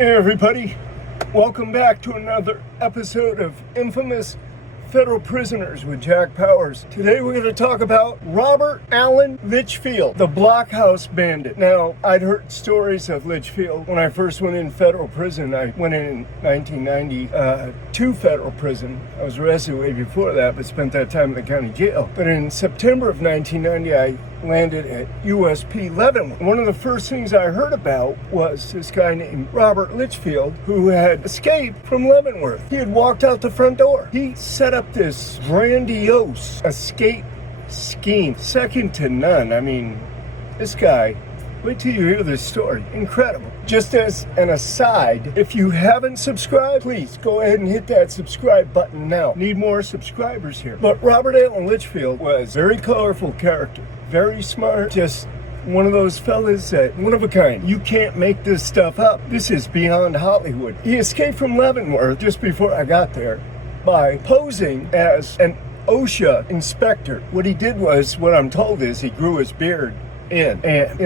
Hey everybody, welcome back to another episode of Infamous Federal Prisoners with Jack Powers. Today we're going to talk about Robert Allen Litchfield, the Blockhouse Bandit. Now, I'd heard stories of Litchfield when I first went in federal prison. I went in 1990 to federal prison. I was arrested way before that, but spent that time in the county jail. But in September of 1990, I landed at USP Leavenworth. One of the first things I heard about was this guy named Robert Litchfield who had escaped from Leavenworth. He had walked out the front door. He set up this grandiose escape scheme, second to none. I mean, this guy, wait till you hear this story. Incredible. Just as an aside, if you haven't subscribed, please go ahead and hit that subscribe button now. Need more subscribers here. But Robert Allen Litchfield was a very colorful character. Very smart, just one of those fellas that, one of a kind. You can't make this stuff up. This is beyond Hollywood. He escaped from Leavenworth just before I got there by posing as an OSHA inspector. What he did was, what I'm told is, he grew his beard in and,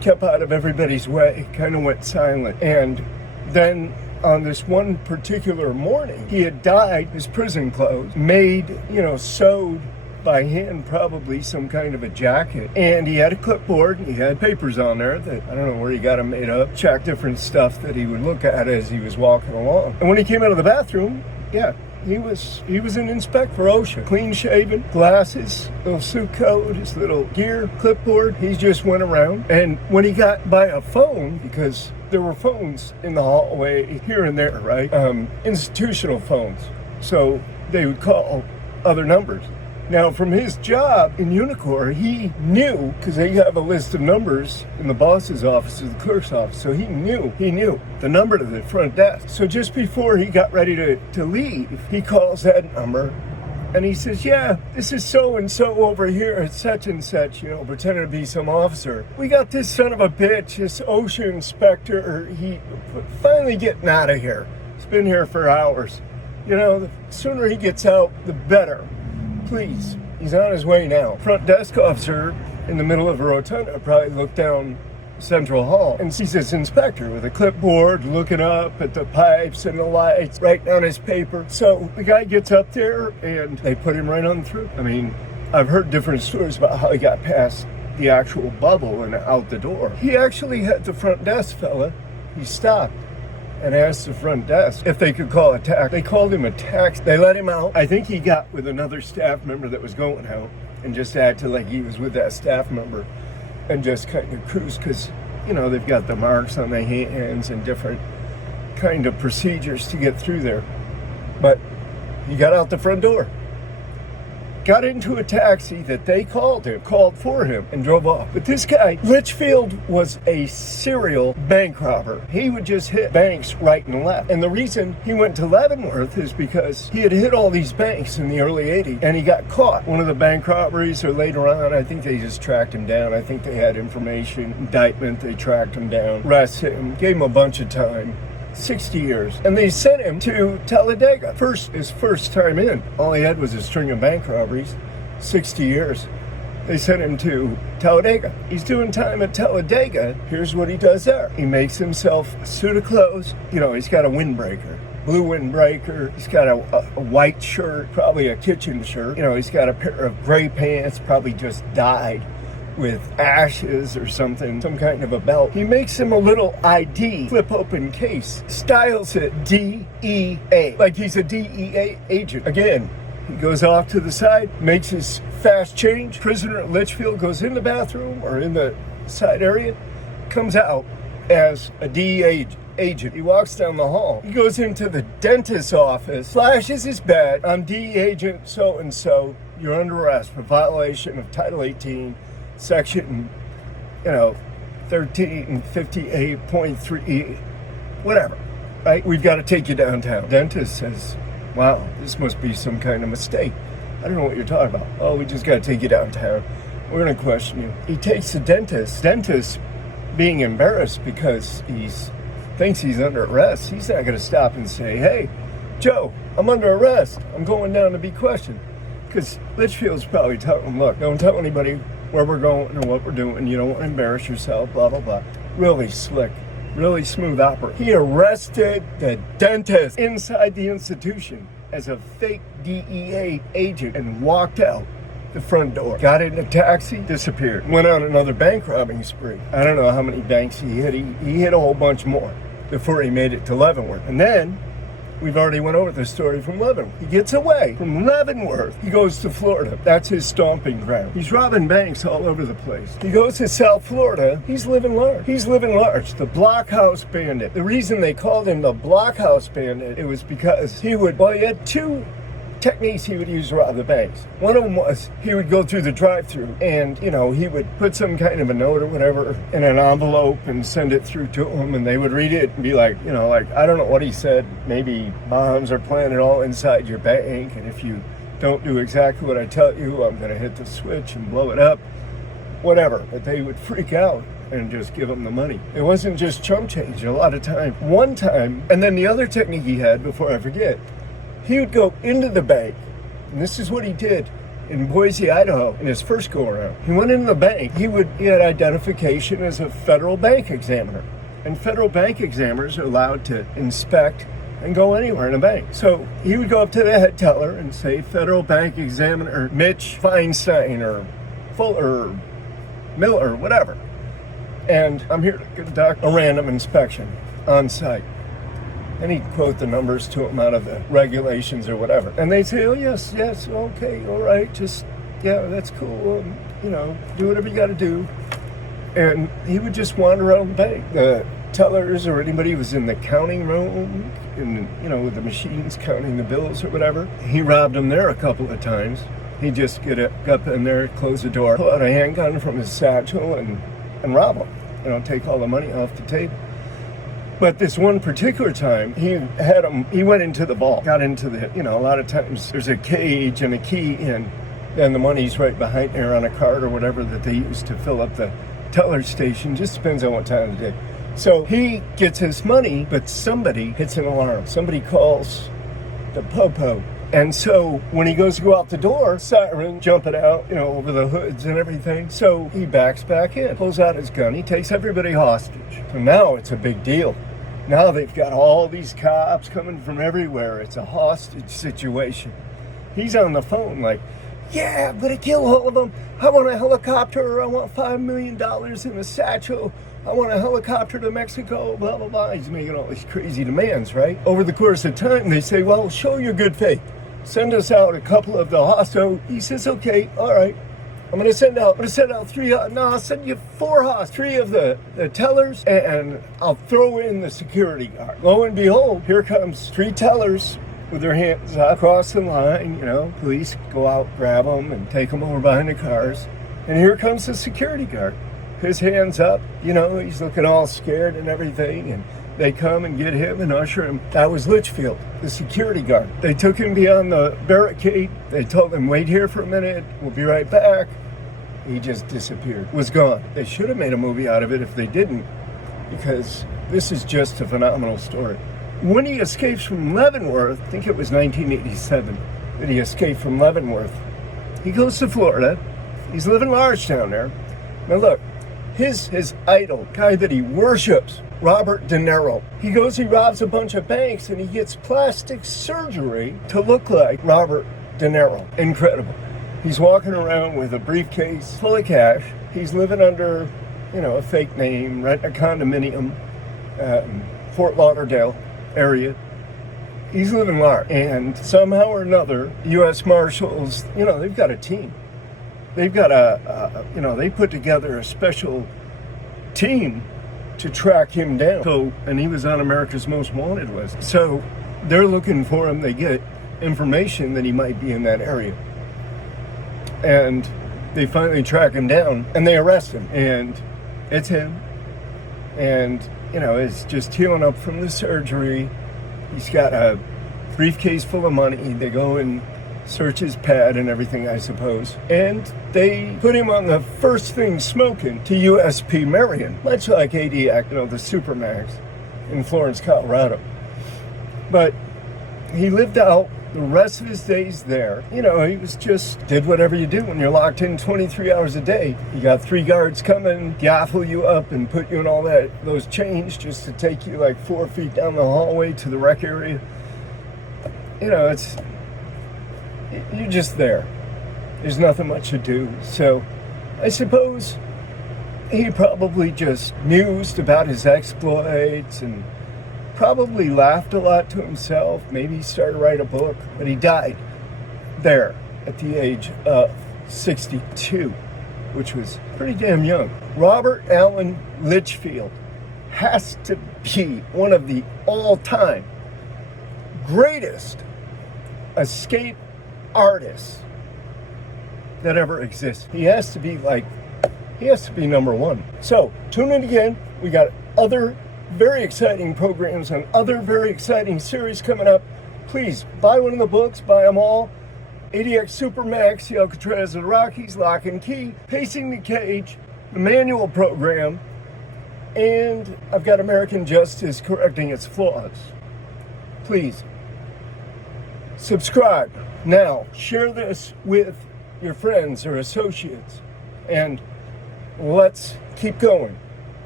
kept out of everybody's way, kind of went silent. And then on this one particular morning, he had dyed his prison clothes, made, sewed by hand, probably some kind of a jacket, and he had a clipboard and he had papers on there that I don't know where he got them made up, checked different stuff that he would look at as he was walking along. And when he came out of the bathroom, he was an inspector for OSHA, clean shaven, glasses, little suit coat, his little gear, clipboard. He just went around, and when he got by a phone, because there were phones in the hallway here and there, right? Institutional phones, so they would call other numbers. Now, from his job in Unicor, he knew, because they have a list of numbers in the boss's office, the clerk's office, so he knew the number to the front desk. So just before he got ready to leave, he calls that number, and he says, yeah, this is so-and-so over here at such and such, pretending to be some officer. We got this son of a bitch, this OSHA inspector, he finally getting out of here. He's been here for hours. The sooner he gets out, the better. Please, he's on his way now. Front desk officer in the middle of a rotunda probably looked down Central Hall and sees this inspector with a clipboard looking up at the pipes and the lights, writing on his paper. So the guy gets up there and they put him right on through. I mean, I've heard different stories about how he got past the actual bubble and out the door. He actually had the front desk fella, he stopped and asked the front desk if they could call a taxi. They called him a taxi. They let him out. I think he got with another staff member that was going out and just acted like he was with that staff member and just kind of cruised because, they've got the marks on their hands and different kind of procedures to get through there. But he got out the front door, got into a taxi that they called for him, and drove off. But this guy, Litchfield, was a serial bank robber. He would just hit banks right and left. And the reason he went to Leavenworth is because he had hit all these banks in the early 80s, and he got caught. One of the bank robberies, or later on, I think they just tracked him down. I think they had information, indictment, they tracked him down, arrested him, gave him a bunch of time. 60 years. And they sent him to Talladega. His first time in. All he had was a string of bank robberies. 60 years. They sent him to Talladega. He's doing time at Talladega. Here's what he does there. He makes himself a suit of clothes. He's got a windbreaker. Blue windbreaker. He's got a white shirt, probably a kitchen shirt. He's got a pair of gray pants, probably just dyed with ashes or something, some kind of a belt. He makes him a little ID flip open case, styles it DEA, like he's a DEA agent. Again, he goes off to the side, makes his fast change. Prisoner Litchfield goes in the bathroom or in the side area, comes out as a DEA agent. He walks down the hall. He goes into the dentist's office, flashes his badge. I'm DEA agent so-and-so. You're under arrest for violation of Title 18, Section, 1358.3, whatever, right? We've got to take you downtown. Dentist says, wow, this must be some kind of mistake. I don't know what you're talking about. Oh, we just got to take you downtown. We're going to question you. He takes the dentist. Dentist, being embarrassed because thinks he's under arrest, he's not going to stop and say, hey, Joe, I'm under arrest. I'm going down to be questioned. Because Litchfield's probably telling him, look, don't tell anybody where we're going or what we're doing. You don't want to embarrass yourself, blah, blah, blah. Really slick really smooth operator. He arrested the dentist inside the institution as a fake DEA agent and walked out the front door. Got in a taxi, disappeared. Went on another bank robbing spree. I don't know how many banks he hit. He hit a whole bunch more before he made it to Leavenworth. And then, we've already went over the story from Leavenworth. He gets away from Leavenworth. He goes to Florida. That's his stomping ground. He's robbing banks all over the place. He goes to South Florida. He's living large. He's living large. The Blockhouse Bandit. The reason they called him the Blockhouse Bandit, it was because he had two techniques he would use to rob the banks. One of them was he would go through the drive-thru and, he would put some kind of a note or whatever in an envelope and send it through to them, and they would read it and be like, I don't know what he said. Maybe bombs are planted all inside your bank, and if you don't do exactly what I tell you, I'm going to hit the switch and blow it up. Whatever. But they would freak out and just give him the money. It wasn't just chump change a lot of time. One time, and then the other technique he had, before I forget, he would go into the bank, and this is what he did in Boise, Idaho, in his first go-around. He went into the bank. He had identification as a federal bank examiner, and federal bank examiners are allowed to inspect and go anywhere in a bank. So he would go up to the head teller and say, Federal Bank Examiner Mitch Feinstein or Fuller, Miller, whatever. And I'm here to conduct a random inspection on site. And he'd quote the numbers to him out of the regulations or whatever. And they'd say, oh, yes, okay, all right, that's cool, do whatever you got to do. And he would just wander around the bank. The tellers or anybody who was in the counting room, with the machines counting the bills or whatever, he robbed them there a couple of times. He'd just get up in there, close the door, pull out a handgun from his satchel and rob them, take all the money off the table. But this one particular time, he went into the vault, got into a lot of times there's a cage and a key, and the money's right behind there on a card or whatever that they use to fill up the teller station. Just depends on what time of the day. So he gets his money, but somebody hits an alarm. Somebody calls the po-po. And so when he goes to go out the door, siren jumping out, over the hoods and everything. So he backs back in, pulls out his gun. He takes everybody hostage. So now it's a big deal. Now they've got all these cops coming from everywhere. It's a hostage situation. He's on the phone like, yeah, I'm going to kill all of them. I want a helicopter. I want $5 million in a satchel. I want a helicopter to Mexico, blah, blah, blah. He's making all these crazy demands, right? Over the course of time, they say, well, show your good faith. Send us out a couple of the hostages. He says, okay, all right. I'm going to send out 3, I'll send you 4 hostages, 3 of the tellers, and I'll throw in the security guard. Lo and behold, here comes 3 tellers with their hands up, across the line, police go out, grab them, and take them over behind the cars. And here comes the security guard. His hands up, he's looking all scared and everything, and they come and get him and usher him. That was Litchfield, the security guard. They took him beyond the barricade. They told him, wait here for a minute, we'll be right back. He just disappeared, was gone. They should have made a movie out of it if they didn't, because this is just a phenomenal story. When he escapes from Leavenworth, I think it was 1987 that he escaped from Leavenworth, he goes to Florida. He's living large down there. Now look, his idol, guy that he worships, Robert De Niro. He robs a bunch of banks, and he gets plastic surgery to look like Robert De Niro. Incredible. He's walking around with a briefcase full of cash. He's living under, a fake name, renting a condominium, Fort Lauderdale area. He's living large. And somehow or another, U.S. Marshals, they've got a team. They've got they put together a special team to track him down. So, and he was on America's Most Wanted list. So they're looking for him. They get information that he might be in that area. And they finally track him down and they arrest him. And it's him. And, it's just healing up from the surgery. He's got a briefcase full of money. They go and search his pad and everything, I suppose. And they put him on the first thing smoking to USP Marion, much like ADX, the Supermax in Florence, Colorado. But he lived out the rest of his days there, you know, he was just did whatever you do when you're locked in 23 hours a day. You got 3 guards coming, gaffle you up and put you in all those chains just to take you like 4 feet down the hallway to the rec area. You know, you're just there. There's nothing much to do. So I suppose he probably just mused about his exploits and probably laughed a lot to himself. Maybe he started to write a book, but he died there at the age of 62, which was pretty damn young. Robert Allen Litchfield has to be one of the all-time greatest escape artists that ever exists. He has to be number one. So tune in again. We got other very exciting programs and other very exciting series coming up. Please buy one of the books, buy them all. ADX Supermax, the Alcatraz of the Rockies, Lock and Key, Pacing the Cage, the manual program, and I've got American Justice Correcting Its Flaws. Please subscribe now. Share this with your friends or associates, and let's keep going.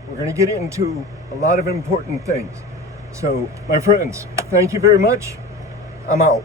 We're going to get into a lot of important things. So, my friends, thank you very much. I'm out.